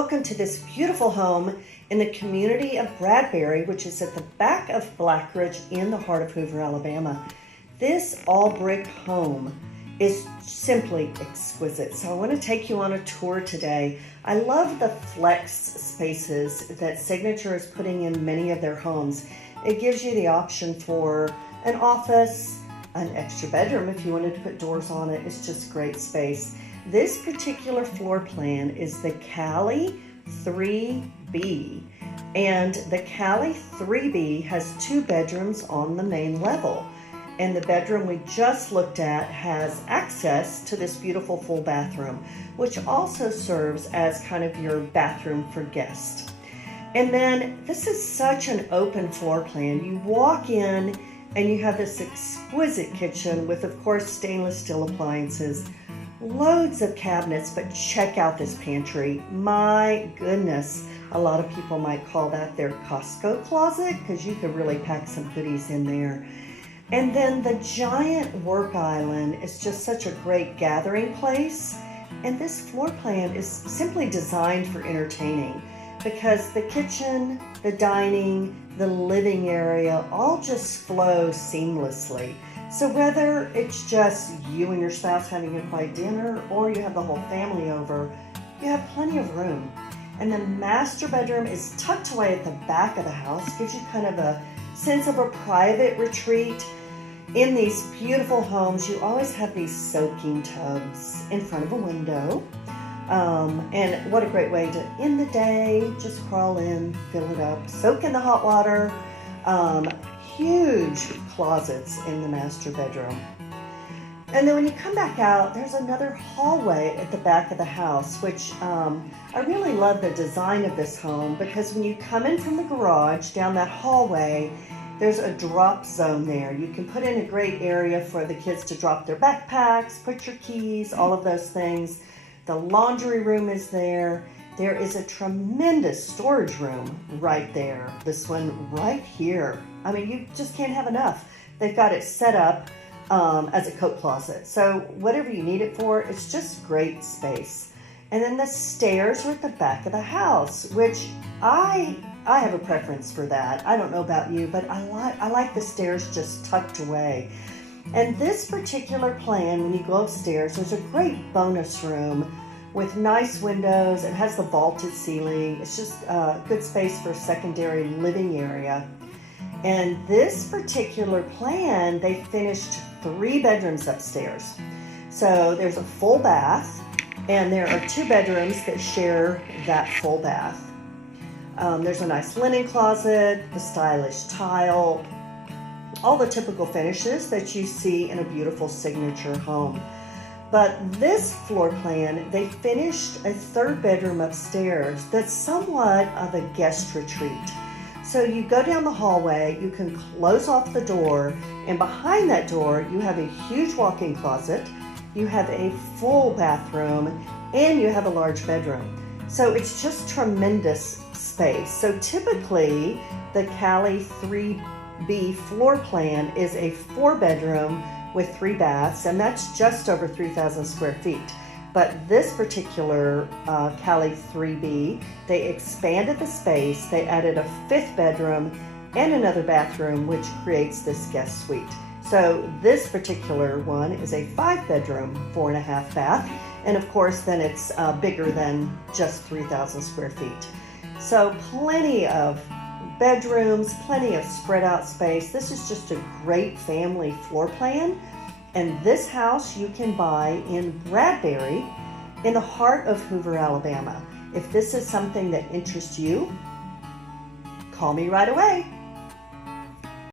Welcome to this beautiful home in the community of Bradbury, which is at the back of Blackridge in the heart of Hoover, Alabama. This all-brick home is simply exquisite. So I want to take you on a tour today. I love the flex spaces that Signature is putting in many of their homes. It gives you the option for an office, an extra bedroom if you wanted to put doors on it. It's just great space. This particular floor plan is the Callie 3B, and the Callie 3B has 2 bedrooms on the main level, and the bedroom we just looked at has access to this beautiful full bathroom, which also serves as kind of your bathroom for guests. And then this is such an open floor plan. You walk in and you have this exquisite kitchen with, of course, stainless steel appliances, loads of cabinets, but check out this pantry. My goodness, a lot of people might call that their Costco closet because you could really pack some goodies in there. And then the giant work island is just such a great gathering place. And this floor plan is simply designed for entertaining because the kitchen, the dining, the living area all just flow seamlessly. So whether it's just you and your spouse having a quiet dinner or you have the whole family over, you have plenty of room. And the master bedroom is tucked away at the back of the house, gives you kind of a sense of a private retreat. In these beautiful homes, you always have these soaking tubs in front of a window. And what a great way to end the day, just crawl in, fill it up, soak in the hot water. Huge closets in the master bedroom. And then when you come back out, there's another hallway at the back of the house, which I really love the design of this home because when you come in from the garage down that hallway, there's a drop zone there. You can put in a great area for the kids to drop their backpacks, put your keys, all of those things. The laundry room is there. There is a tremendous storage room right there. This one right here. I mean, you just can't have enough. They've got it set up as a coat closet. So whatever you need it for, it's just great space. And then the stairs are at the back of the house, which I have a preference for that. I don't know about you, but I like the stairs just tucked away. And this particular plan, when you go upstairs, there's a great bonus room with nice windows. It has the vaulted ceiling. It's just a good space for a secondary living area. And this particular plan, they finished 3 bedrooms upstairs. So there's a full bath, and there are 2 bedrooms that share that full bath. There's a nice linen closet, the stylish tile, all the typical finishes that you see in a beautiful signature home. But this floor plan, they finished a 3rd bedroom upstairs that's somewhat of a guest retreat. So you go down the hallway, you can close off the door, and behind that door, you have a huge walk-in closet, you have a full bathroom, and you have a large bedroom. So it's just tremendous space. So typically, the Callie 3B floor plan is a 4-bedroom with 3 baths, and that's just over 3,000 square feet. But this particular Callie 3B, they expanded the space, they added a 5th bedroom and another bathroom, which creates this guest suite. So this particular one is a 5-bedroom, 4.5 bath, and of course then it's bigger than just 3,000 square feet. So plenty of bedrooms, plenty of spread out space. This is just a great family floor plan. And this house you can buy in Bradbury in the heart of Hoover, Alabama. If this is something that interests you, call me right away.